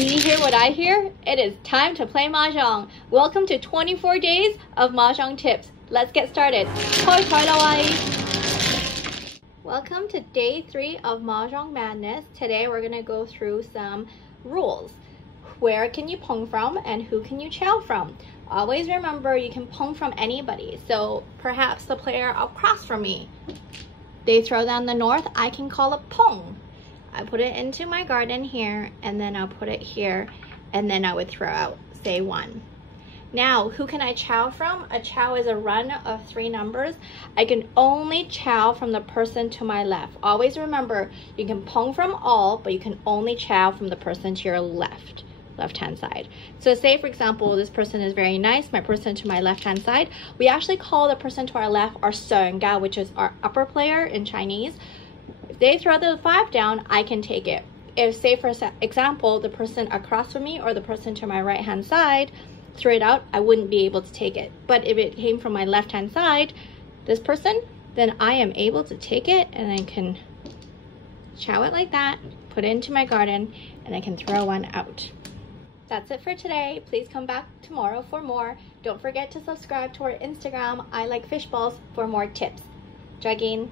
Do you hear what I hear? It is time to play Mahjong. Welcome to 24 days of Mahjong tips. Let's get started. Hoi hoi lawai. Welcome to day 3 of Mahjong Madness. Today we're going to go through some rules. Where can you Pong from and who can you chow from? Always remember you can Pong from anybody. So perhaps the player across from me, they throw down the north, I can call it Pong. I put it into my garden here, and then I'll put it here, and then I would throw out, say, 1. Now, who can I chow from? A chow is a run of 3 numbers. I can only chow from the person to my left. Always remember, you can Pong from all, but you can only chow from the person to your left-hand side. So say, for example, this person is very nice, my person to my left-hand side. We actually call the person to our left our sheungs, which is our upper player in Chinese. If they throw the 5 down, I can take it. If, say for example, the person across from me or the person to my right hand side threw it out, I wouldn't be able to take it. But if it came from my left hand side, this person, then I am able to take it and I can chow it like that, put it into my garden, and I can throw 1 out. That's it for today. Please come back tomorrow for more. Don't forget to subscribe to our Instagram, I Like Fishballs, for more tips. Jagin.